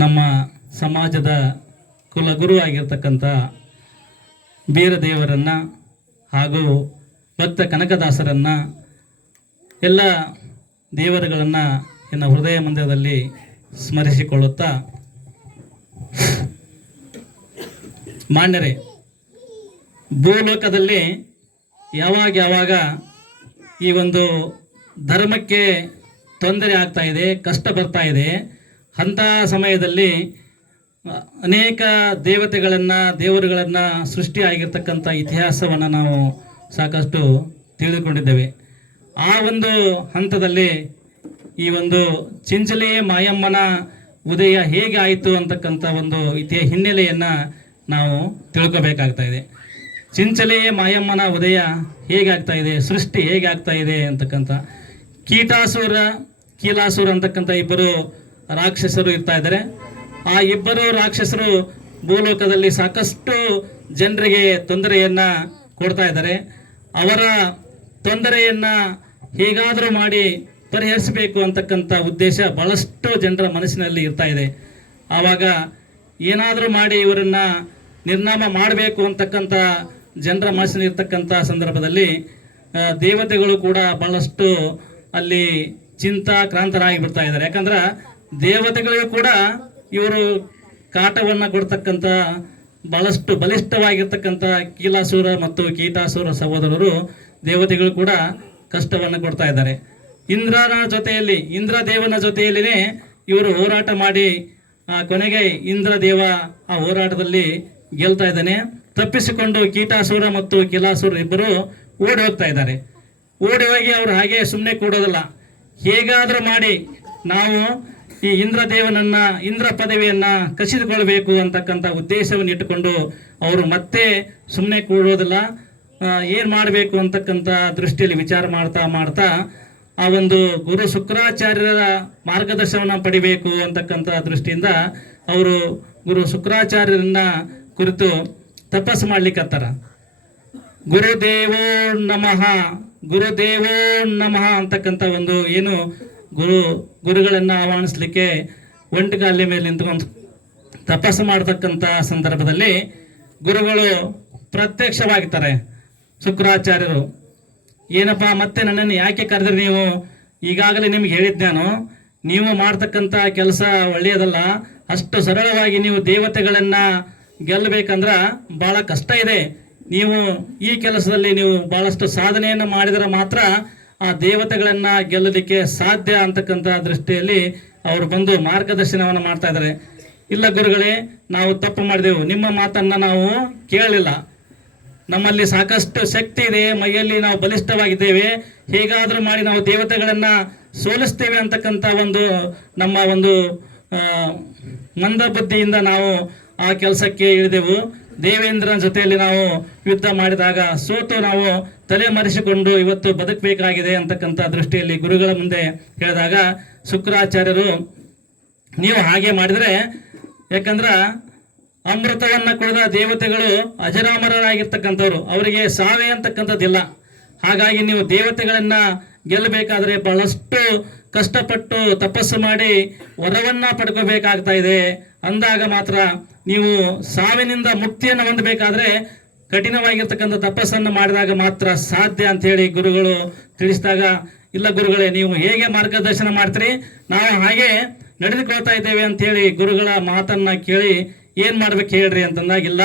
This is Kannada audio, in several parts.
ನಮ್ಮ ಸಮಾಜದ ಕುಲಗುರು ಆಗಿರ್ತಕ್ಕಂಥ ಬೀರದೇವರನ್ನು ಹಾಗೂ ಭಕ್ತ ಕನಕದಾಸರನ್ನು ಎಲ್ಲ ದೇವರುಗಳನ್ನು ಎನ್ನ ಹೃದಯ ಮಂದಿರದಲ್ಲಿ ಸ್ಮರಿಸಿಕೊಳ್ಳುತ್ತಾ, ಮಾನ್ಯರೇ, ಭೂಲೋಕದಲ್ಲಿ ಯಾವಾಗ ಈ ಒಂದು ಧರ್ಮಕ್ಕೆ ತೊಂದರೆ ಆಗ್ತಾ ಇದೆ, ಕಷ್ಟ ಬರ್ತಾ ಇದೆ, ಅಂಥ ಸಮಯದಲ್ಲಿ ಅನೇಕ ದೇವರುಗಳನ್ನು ಸೃಷ್ಟಿಯಾಗಿರ್ತಕ್ಕಂಥ ಇತಿಹಾಸವನ್ನು ನಾವು ಸಾಕಷ್ಟು ತಿಳಿದುಕೊಂಡಿದ್ದೇವೆ. ಆ ಒಂದು ಹಂತದಲ್ಲಿ ಈ ಒಂದು ಚಿಂಚಲೆ ಮಾಯಮ್ಮನ ಉದಯ ಹೇಗೆ ಆಯಿತು ಅಂತಕ್ಕಂಥ ಒಂದು ಹಿನ್ನೆಲೆಯನ್ನು ನಾವು ತಿಳ್ಕೋಬೇಕಾಗ್ತಾ ಇದೆ. ಚಿಂಚಲೆ ಮಾಯಮ್ಮನ ಉದಯ ಹೇಗಾಗ್ತಾ ಇದೆ, ಸೃಷ್ಟಿ ಹೇಗೆ ಆಗ್ತಾ ಇದೆ ಅಂತಕ್ಕಂಥ ಕೀಲಾಸುರ ಅಂತಕ್ಕಂಥ ಇಬ್ಬರು ರಾಕ್ಷಸರು ಇರ್ತಾ ಇದ್ದಾರೆ. ಆ ಇಬ್ಬರು ರಾಕ್ಷಸರು ಭೂಲೋಕದಲ್ಲಿ ಸಾಕಷ್ಟು ಜನರಿಗೆ ತೊಂದರೆಯನ್ನು ಕೊಡ್ತಾ ಇದ್ದಾರೆ. ಅವರ ತೊಂದರೆಯನ್ನು ಹೇಗಾದರೂ ಮಾಡಿ ಪರಿಹರಿಸಬೇಕು ಅಂತಕ್ಕಂಥ ಉದ್ದೇಶ ಬಹಳಷ್ಟು ಜನರ ಮನಸ್ಸಿನಲ್ಲಿ ಇರ್ತಾ ಇದೆ. ಆವಾಗ ಏನಾದರೂ ಮಾಡಿ ಇವರನ್ನು ನಿರ್ನಾಮ ಮಾಡಬೇಕು ಅಂತಕ್ಕಂಥ ಜನರ ಮನಸ್ಸಿನಲ್ಲಿರ್ತಕ್ಕಂಥ ಸಂದರ್ಭದಲ್ಲಿ ದೇವತೆಗಳು ಕೂಡ ಬಹಳಷ್ಟು ಅಲ್ಲಿ ಚಿಂತಾಕ್ರಾಂತರಾಗಿ ಬಿಡ್ತಾ ಇದ್ದಾರೆ. ಯಾಕಂದ್ರೆ ದೇವತೆಗಳಿಗೂ ಕೂಡ ಇವರು ಕಾಟವನ್ನು ಕೊಡ್ತಕ್ಕಂಥ ಬಹಳಷ್ಟು ಬಲಿಷ್ಠವಾಗಿರ್ತಕ್ಕಂಥ ಕೀಲಾಸುರ ಮತ್ತು ಕೀಟಾಸುರ ಸಹೋದರರು ದೇವತೆಗಳು ಕೂಡ ಕಷ್ಟವನ್ನು ಕೊಡ್ತಾ ಇದ್ದಾರೆ. ಇಂದ್ರದೇವನ ಜೊತೆಯಲ್ಲಿನೇ ಇವರು ಹೋರಾಟ ಮಾಡಿ ಕೊನೆಗೆ ಇಂದ್ರದೇವ ಆ ಹೋರಾಟದಲ್ಲಿ ಗೆಲ್ತಾ ಇದ್ದಾನೆ. ತಪ್ಪಿಸಿಕೊಂಡು ಕೀಟಾಸುರ ಮತ್ತು ಕೀಲಾಸುರ ಇಬ್ಬರು ಓಡಿ ಹೋಗ್ತಾ ಇದ್ದಾರೆ. ಓಡಿ ಹೋಗಿ ಅವರು ಹಾಗೆ ಸುಮ್ಮನೆ ಕೂಡೋದಿಲ್ಲ, ಹೇಗಾದರೂ ಮಾಡಿ ನಾವು ಈ ಇಂದ್ರ ಪದವಿಯನ್ನು ಕಸಿದುಕೊಳ್ಬೇಕು ಅಂತಕ್ಕಂಥ ಉದ್ದೇಶವನ್ನು ಇಟ್ಟುಕೊಂಡು ಅವರು ಮತ್ತೆ ಸುಮ್ಮನೆ ಕೂಡೋದಿಲ್ಲ. ಏನು ಮಾಡಬೇಕು ಅಂತಕ್ಕಂಥ ದೃಷ್ಟಿಯಲ್ಲಿ ವಿಚಾರ ಮಾಡ್ತಾ ಆ ಒಂದು ಗುರು ಶುಕ್ರಾಚಾರ್ಯರ ಮಾರ್ಗದರ್ಶನವನ್ನು ಪಡಿಬೇಕು ಅಂತಕ್ಕಂಥ ದೃಷ್ಟಿಯಿಂದ ಅವರು ಗುರು ಶುಕ್ರಾಚಾರ್ಯರನ್ನ ಕುರಿತು ತಪಸ್ಸು ಮಾಡ್ಲಿಕ್ಕತ್ತಾರ. ಗುರುದೇವೋ ನಮಃ ಅಂತಕ್ಕಂಥ ಒಂದು ಏನು ಗುರುಗಳನ್ನು ಆಹ್ವಾನಿಸ್ಲಿಕ್ಕೆ ಒಂಟಿಗಾಲಿ ಮೇಲೆ ನಿಂತ್ಕೊಂಡು ತಪಸ್ಸು ಮಾಡತಕ್ಕಂಥ ಸಂದರ್ಭದಲ್ಲಿ ಗುರುಗಳು ಪ್ರತ್ಯಕ್ಷವಾಗಿರ್ತಾರೆ. ಶುಕ್ರಾಚಾರ್ಯರು, ಏನಪ್ಪ ಮತ್ತೆ ನನ್ನನ್ನು ಯಾಕೆ ಕರೆದ್ರಿ ನೀವು? ಈಗಾಗಲೇ ನಿಮ್ಗೆ ಹೇಳಿದ್ನಾನು, ನೀವು ಮಾಡ್ತಕ್ಕಂಥ ಕೆಲಸ ಒಳ್ಳೆಯದಲ್ಲ. ಅಷ್ಟು ಸರಳವಾಗಿ ನೀವು ದೇವತೆಗಳನ್ನು ಗೆಲ್ಲಬೇಕಂದ್ರೆ ಭಾಳ ಕಷ್ಟ ಇದೆ. ನೀವು ಈ ಕೆಲಸದಲ್ಲಿ ನೀವು ಭಾಳಷ್ಟು ಸಾಧನೆಯನ್ನು ಮಾಡಿದರೆ ಮಾತ್ರ ಆ ದೇವತೆಗಳನ್ನು ಗೆಲ್ಲಲಿಕ್ಕೆ ಸಾಧ್ಯ ಅಂತಕ್ಕಂಥ ದೃಷ್ಟಿಯಲ್ಲಿ ಅವರು ಬಂದು ಮಾರ್ಗದರ್ಶನವನ್ನು ಮಾಡ್ತಾ ಇದ್ದಾರೆ. ಇಲ್ಲ ಗುರುಗಳೇ, ನಾವು ತಪ್ಪು ಮಾಡಿದೆವು, ನಿಮ್ಮ ಮಾತನ್ನು ನಾವು ಕೇಳಲಿಲ್ಲ. ನಮ್ಮಲ್ಲಿ ಸಾಕಷ್ಟು ಶಕ್ತಿ ಇದೆ, ಮೈಯಲ್ಲಿ ನಾವು ಬಲಿಷ್ಠವಾಗಿದ್ದೇವೆ, ಹೇಗಾದರೂ ಮಾಡಿ ನಾವು ದೇವತೆಗಳನ್ನು ಸೋಲಿಸ್ತೇವೆ ಅಂತಕ್ಕಂಥ ನಮ್ಮ ಒಂದು ಮಂದ ಬುದ್ಧಿಯಿಂದ ನಾವು ಆ ಕೆಲಸಕ್ಕೆ ಇಳಿದೆವು. ದೇವೇಂದ್ರನ ಜೊತೆಯಲ್ಲಿ ನಾವು ಯುದ್ಧ ಮಾಡಿದಾಗ ಸೋತು ನಾವು ತಲೆ ಮರೆಸಿಕೊಂಡು ಇವತ್ತು ಬದುಕಬೇಕಾಗಿದೆ ಅಂತಕ್ಕಂಥ ದೃಷ್ಟಿಯಲ್ಲಿ ಗುರುಗಳ ಮುಂದೆ ಹೇಳಿದಾಗ ಶುಕ್ರಾಚಾರ್ಯರು, ನೀವು ಹಾಗೆ ಮಾಡಿದರೆ, ಯಾಕಂದ್ರೆ ಅಮೃತವನ್ನು ಕುಡಿದ ದೇವತೆಗಳು ಅಜರಾಮರರಾಗಿರ್ತಕ್ಕಂಥವ್ರು, ಅವರಿಗೆ ಸಾವೇ ಅಂತಕ್ಕಂಥದ್ದಿಲ್ಲ. ಹಾಗಾಗಿ ನೀವು ದೇವತೆಗಳನ್ನು ಗೆಲ್ಲಬೇಕಾದ್ರೆ ಬಹಳಷ್ಟು ಕಷ್ಟಪಟ್ಟು ತಪಸ್ಸು ಮಾಡಿ ವರವನ್ನು ಪಡ್ಕೋಬೇಕಾಗ್ತಾ ಇದೆ. ಅಂದಾಗ ಮಾತ್ರ ನೀವು ಸಾವಿನಿಂದ ಮುಕ್ತಿಯನ್ನು ಹೊಂದಬೇಕಾದ್ರೆ ಕಠಿಣವಾಗಿರ್ತಕ್ಕಂಥ ತಪಸ್ಸನ್ನು ಮಾಡಿದಾಗ ಮಾತ್ರ ಸಾಧ್ಯ ಅಂಥೇಳಿ ಗುರುಗಳು ತಿಳಿಸಿದಾಗ, ಇಲ್ಲ ಗುರುಗಳೇ, ನೀವು ಹೇಗೆ ಮಾರ್ಗದರ್ಶನ ಮಾಡ್ತೀರಿ, ನಾವು ಹಾಗೆ ನಡೆದುಕೊಳ್ತಾ ಇದ್ದೇವೆ ಅಂಥೇಳಿ ಗುರುಗಳ ಮಾತನ್ನು ಕೇಳಿ ಏನು ಮಾಡ್ಬೇಕು ಹೇಳ್ರಿ ಅಂತಂದಾಗ, ಇಲ್ಲ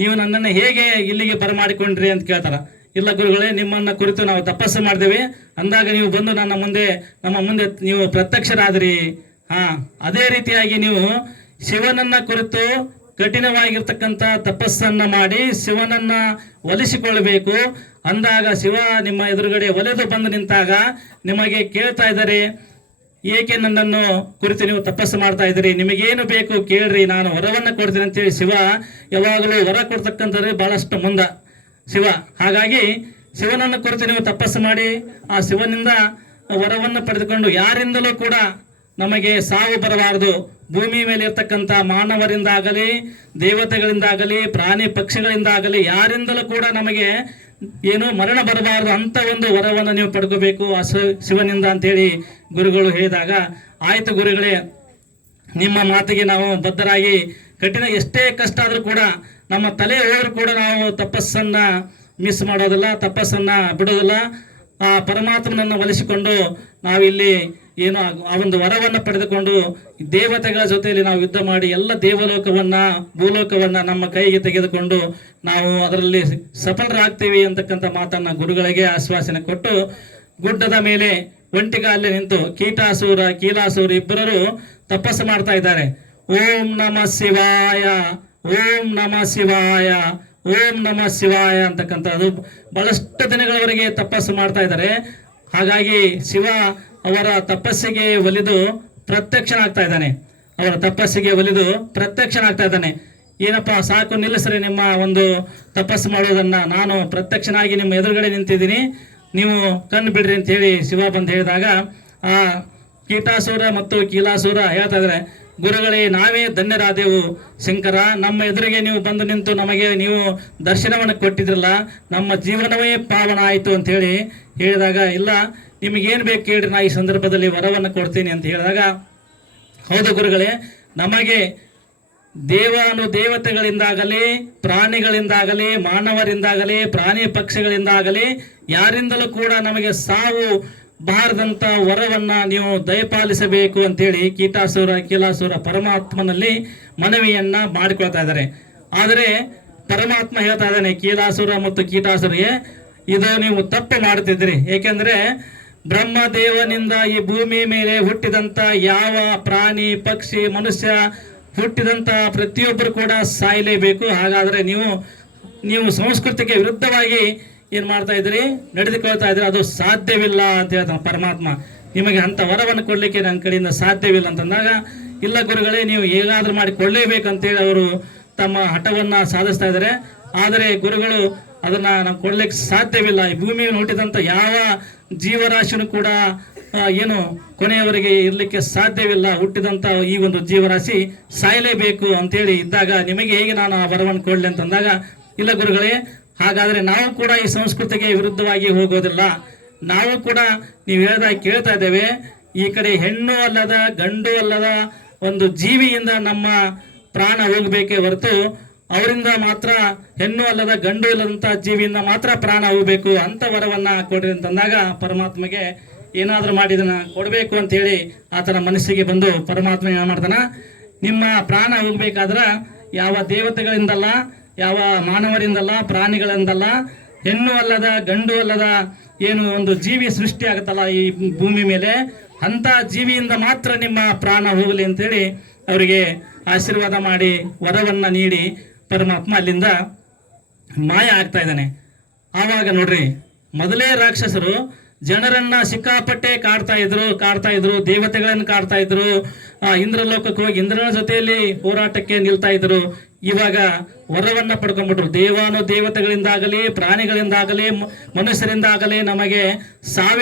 ನೀವು ನನ್ನನ್ನು ಹೇಗೆ ಇಲ್ಲಿಗೆ ಬರಮಾಡಿಕೊಂಡ್ರಿ ಅಂತ ಕೇಳ್ತಾರ. ಇಲ್ಲ ಗುರುಗಳೇ, ನಿಮ್ಮನ್ನು ಕುರಿತು ನಾವು ತಪಸ್ಸು ಮಾಡಿದೇವೆ ಅಂದಾಗ ನೀವು ಬಂದು ನಮ್ಮ ಮುಂದೆ ನೀವು ಪ್ರತ್ಯಕ್ಷರಾದ್ರಿ. ಅದೇ ರೀತಿಯಾಗಿ ನೀವು ಶಿವನನ್ನ ಕುರಿತು ಕಠಿಣವಾಗಿರ್ತಕ್ಕಂಥ ತಪಸ್ಸನ್ನು ಮಾಡಿ ಶಿವನನ್ನ ಒಲಿಸಿಕೊಳ್ಳಬೇಕು ಅಂದಾಗ ಶಿವ ನಿಮ್ಮ ಎದುರುಗಡೆ ಒಲೆದು ಬಂದು ನಿಂತಾಗ ನಿಮಗೆ ಕೇಳ್ತಾ ಇದ್ದಾರೆ, ಏಕೆ ನನ್ನನ್ನು ಕುರಿತು ನೀವು ತಪಸ್ಸು ಮಾಡ್ತಾ ಇದ್ದೀರಿ, ನಿಮಗೇನು ಬೇಕು ಕೇಳ್ರಿ, ನಾನು ವರವನ್ನು ಕೊಡ್ತೀನಿ ಅಂತೇಳಿ ಶಿವ ಯಾವಾಗಲೂ ವರ ಕೊಡ್ತಕ್ಕಂಥದ್ದು ಬಹಳಷ್ಟು ಮುಂದ ಶಿವ. ಹಾಗಾಗಿ ಶಿವನನ್ನು ಕುರಿತು ನೀವು ತಪಸ್ಸು ಮಾಡಿ ಆ ಶಿವನಿಂದ ವರವನ್ನು ಪಡೆದುಕೊಂಡು ಯಾರಿಂದಲೂ ಕೂಡ ನಮಗೆ ಸಾವು ಬರಬಾರದು. ಭೂಮಿ ಮೇಲೆ ಇರ್ತಕ್ಕಂಥ ಮಾನವರಿಂದಾಗಲಿ, ದೇವತೆಗಳಿಂದಾಗಲಿ, ಪ್ರಾಣಿ ಪಕ್ಷಿಗಳಿಂದಾಗಲಿ ಯಾರಿಂದಲೂ ಕೂಡ ನಮಗೆ ಏನು ಮರಣ ಬರಬಾರದು ಅಂತ ಒಂದು ವರವನ್ನು ನೀವು ಪಡ್ಕೋಬೇಕು ಆ ಶಿವನಿಂದ ಅಂತೇಳಿ ಗುರುಗಳು ಹೇಳಿದಾಗ, ಆಯ್ತು ಗುರುಗಳೇ, ನಿಮ್ಮ ಮಾತಿಗೆ ನಾವು ಬದ್ಧರಾಗಿ ಕಠಿಣ ಎಷ್ಟೇ ಕಷ್ಟ ಆದರೂ ಕೂಡ ನಮ್ಮ ತಲೆ ಹೋದರೂ ಕೂಡ ನಾವು ತಪಸ್ಸನ್ನು ಮಿಸ್ ಮಾಡೋದಿಲ್ಲ, ತಪಸ್ಸನ್ನು ಬಿಡೋದಿಲ್ಲ. ಆ ಪರಮಾತ್ಮನನ್ನು ಒಲಿಸಿಕೊಂಡು ನಾವಿಲ್ಲಿ ಏನು ಆ ಒಂದು ವರವನ್ನು ಪಡೆದುಕೊಂಡು ದೇವತೆಗಳ ಜೊತೆಯಲ್ಲಿ ನಾವು ಯುದ್ಧ ಮಾಡಿ ಎಲ್ಲ ದೇವಲೋಕವನ್ನು ಭೂಲೋಕವನ್ನು ನಮ್ಮ ಕೈಗೆ ತೆಗೆದುಕೊಂಡು ನಾವು ಅದರಲ್ಲಿ ಸಫಲರಾಗ್ತೀವಿ ಅಂತಕ್ಕಂಥ ಮಾತನ್ನು ಗುರುಗಳಿಗೆ ಆಶ್ವಾಸನೆ ಕೊಟ್ಟು ಗುಡ್ಡದ ಮೇಲೆ ಒಂಟಿಗಾಲಲ್ಲಿ ನಿಂತು ಕೀಲಾಸೂರ ಇಬ್ಬರು ತಪಸ್ಸು ಮಾಡ್ತಾ ಇದ್ದಾರೆ. ಓಂ ನಮಃ ಶಿವಾಯ, ಓಂ ನಮಃ ಶಿವಾಯ, ಓಂ ನಮಃ ಶಿವಾಯ ಅಂತಕ್ಕಂಥದ್ದು ಬಹಳಷ್ಟು ದಿನಗಳವರೆಗೆ ತಪಸ್ಸು ಮಾಡ್ತಾ ಇದ್ದಾರೆ. ಹಾಗಾಗಿ ಶಿವ ಅವರ ತಪಸ್ಸಿಗೆ ಒಲಿದು ಪ್ರತ್ಯಕ್ಷನಾಗ್ತಾ ಇದ್ದಾನೆ. ಅವರ ತಪಸ್ಸಿಗೆ ಒಲಿದು ಪ್ರತ್ಯಕ್ಷನಾಗ್ತಾ ಇದ್ದಾನೆ. ಏನಪ್ಪ ಸಾಕು ನಿಲ್ಲಿಸ್ರಿ ನಿಮ್ಮ ಒಂದು ತಪಸ್ಸು ಮಾಡೋದನ್ನು, ನಾನು ಪ್ರತ್ಯಕ್ಷನಾಗಿ ನಿಮ್ಮ ಎದುರುಗಡೆ ನಿಂತಿದ್ದೀನಿ, ನೀವು ಕಣ್ಣು ಬಿಡ್ರಿ ಅಂತ ಹೇಳಿ ಶಿವ ಬಂದು ಹೇಳಿದಾಗ ಆ ಕೀಟಾಸುರ ಮತ್ತು ಕೀಲಾಸುರ ಹೇಳ್ತಾ ಇದ್ದಾರೆ, ಗುರುಗಳೇ ನಾವೇ ಧನ್ಯರಾದೆವು ಶಂಕರ, ನಮ್ಮ ಎದುರಿಗೆ ನೀವು ಬಂದು ನಿಂತು ನಮಗೆ ನೀವು ದರ್ಶನವನ್ನು ಕೊಟ್ಟಿದ್ರಲ್ಲ, ನಮ್ಮ ಜೀವನವೇ ಪಾವನ ಆಯಿತು ಅಂತ ಹೇಳಿ ಹೇಳಿದಾಗ, ಇಲ್ಲ ನಿಮಗೇನು ಬೇಕು ಕೇಳ್ರಿ, ನಾ ಈ ಸಂದರ್ಭದಲ್ಲಿ ವರವನ್ನು ಕೊಡ್ತೀನಿ ಅಂತ ಹೇಳಿದಾಗ, ಹೌದು ಗುರುಗಳೇ, ನಮಗೆ ದೇವತೆಗಳಿಂದಾಗಲಿ ಪ್ರಾಣಿಗಳಿಂದಾಗಲಿ ಮಾನವರಿಂದಾಗಲಿ ಪ್ರಾಣಿ ಪಕ್ಷಿಗಳಿಂದಾಗಲಿ ಯಾರಿಂದಲೂ ಕೂಡ ನಮಗೆ ಸಾವು ಬಾರದಂಥ ವರವನ್ನು ನೀವು ದಯಪಾಲಿಸಬೇಕು ಅಂತೇಳಿ ಕೀಲಾಸುರ ಪರಮಾತ್ಮನಲ್ಲಿ ಮನವಿಯನ್ನು ಮಾಡಿಕೊಳ್ತಾ ಇದ್ದಾರೆ. ಆದರೆ ಪರಮಾತ್ಮ ಹೇಳ್ತಾ ಇದ್ದಾನೆ ಕೀಲಾಸುರ ಮತ್ತು ಕೀಟಾಸುರಿಗೆ, ಇದು ನೀವು ತಪ್ಪು ಮಾಡ್ತಿದ್ದೀರಿ. ಏಕೆಂದರೆ ಬ್ರಹ್ಮದೇವನಿಂದ ಈ ಭೂಮಿ ಮೇಲೆ ಹುಟ್ಟಿದಂಥ ಯಾವ ಪ್ರಾಣಿ ಪಕ್ಷಿ ಮನುಷ್ಯ ಹುಟ್ಟಿದಂಥ ಪ್ರತಿಯೊಬ್ಬರು ಕೂಡ ಸಾಯಲೇಬೇಕು. ಹಾಗಾದರೆ ನೀವು ಸಂಸ್ಕೃತಿಗೆ ವಿರುದ್ಧವಾಗಿ ಏನು ಮಾಡ್ತಾ ಇದ್ದೀರಿ, ನಡೆದುಕೊಳ್ತಾ ಇದ್ದೀರಿ, ಅದು ಸಾಧ್ಯವಿಲ್ಲ ಅಂತ ಹೇಳ್ತಾನೆ ಪರಮಾತ್ಮ. ನಿಮಗೆ ಅಂಥ ವರವನ್ನು ಕೊಡಲಿಕ್ಕೆ ನನ್ನ ಕಡೆಯಿಂದ ಸಾಧ್ಯವಿಲ್ಲ ಅಂತಂದಾಗ, ಇಲ್ಲ ಗುರುಗಳೇ ನೀವು ಹೇಗಾದರೂ ಮಾಡಿ ಕೊಡಲೇಬೇಕಂತೇಳಿ ಅವರು ತಮ್ಮ ಹಠವನ್ನು ಸಾಧಿಸ್ತಾ ಇದ್ದಾರೆ. ಆದರೆ ಗುರುಗಳು ಅದನ್ನು ನಾವು ಕೊಡಲಿಕ್ಕೆ ಸಾಧ್ಯವಿಲ್ಲ, ಈ ಭೂಮಿಯನ್ನು ಹುಟ್ಟಿದಂಥ ಯಾವ ಜೀವರಾಶಿನೂ ಕೂಡ ಏನು ಕೊನೆಯವರೆಗೆ ಇರಲಿಕ್ಕೆ ಸಾಧ್ಯವಿಲ್ಲ, ಹುಟ್ಟಿದಂಥ ಈ ಒಂದು ಜೀವರಾಶಿ ಸಾಯಲೇಬೇಕು ಅಂತೇಳಿ ಇದ್ದಾಗ ನಿಮಗೆ ಹೇಗೆ ನಾನು ಆ ವರವನ್ನು ಕೊಡಲಿ ಅಂತಂದಾಗ, ಇಲ್ಲ ಗುರುಗಳೇ, ಹಾಗಾದರೆ ನಾವು ಕೂಡ ಈ ಸಂಸ್ಕೃತಿಗೆ ವಿರುದ್ಧವಾಗಿ ಹೋಗೋದಿಲ್ಲ, ನಾವು ಕೂಡ ನೀವು ಹೇಳ್ದಾಗ ಕೇಳ್ತಾ ಇದ್ದೇವೆ. ಈ ಕಡೆ ಹೆಣ್ಣು ಅಲ್ಲದ ಗಂಡು ಅಲ್ಲದ ಒಂದು ಜೀವಿಯಿಂದ ನಮ್ಮ ಪ್ರಾಣ ಹೋಗಬೇಕೇ ಹೊರತು ಅವರಿಂದ ಮಾತ್ರ ಹೆಣ್ಣು ಅಲ್ಲದ ಗಂಡು ಇಲ್ಲದಂಥ ಜೀವಿಯಿಂದ ಮಾತ್ರ ಪ್ರಾಣ ಹೋಗಬೇಕು ಅಂತ ವರವನ್ನು ಕೊಡ್ರಿ ಅಂತಂದಾಗ ಪರಮಾತ್ಮಗೆ ಏನಾದರೂ ಮಾಡಿ ಇದನ್ನು ಕೊಡಬೇಕು ಅಂತೇಳಿ ಆತನ ಮನಸ್ಸಿಗೆ ಬಂದು ಪರಮಾತ್ಮ ಏನು ಮಾಡ್ತಾನೆ, ನಿಮ್ಮ ಪ್ರಾಣ ಹೋಗ್ಬೇಕಾದ್ರೆ ಯಾವ ದೇವತೆಗಳಿಂದಲ್ಲ, ಯಾವ ಮಾನವರಿಂದಲ್ಲ, ಪ್ರಾಣಿಗಳಿಂದಲ್ಲ, ಹೆಣ್ಣು ಅಲ್ಲದ ಗಂಡು ಅಲ್ಲದ ಏನು ಒಂದು ಜೀವಿ ಸೃಷ್ಟಿ ಆಗುತ್ತಲ್ಲ ಈ ಭೂಮಿ ಮೇಲೆ, ಅಂಥ ಜೀವಿಯಿಂದ ಮಾತ್ರ ನಿಮ್ಮ ಪ್ರಾಣ ಹೋಗಲಿ ಅಂತೇಳಿ ಅವರಿಗೆ ಆಶೀರ್ವಾದ ಮಾಡಿ ವರವನ್ನು ನೀಡಿ ಪರಮಾತ್ಮ ಅಲ್ಲಿಂದ ಮಾಯ ಆಗ್ತಾ ಇದ್ದಾನೆ. ಆವಾಗ ನೋಡ್ರಿ, ಮೊದಲೇ ರಾಕ್ಷಸರು ಜನರನ್ನ ಸಿಕ್ಕಾಪಟ್ಟೆ ಕಾಡ್ತಾ ಇದ್ರು, ದೇವತೆಗಳನ್ನು ಕಾಡ್ತಾ ಇದ್ರು, ಇಂದ್ರಲೋಕಕ್ಕೆ ಹೋಗಿ ಇಂದ್ರನ ಜೊತೆಯಲ್ಲಿ ಹೋರಾಟಕ್ಕೆ ನಿಲ್ತಾ ಇದ್ರು. ಇವಾಗ ವರವನ್ನ ಪಡ್ಕೊಂಡ್ಬಿಟ್ರು, ದೇವತೆಗಳಿಂದಾಗಲಿ ಪ್ರಾಣಿಗಳಿಂದಾಗಲಿ ಮನುಷ್ಯರಿಂದಾಗಲಿ ನಮಗೆ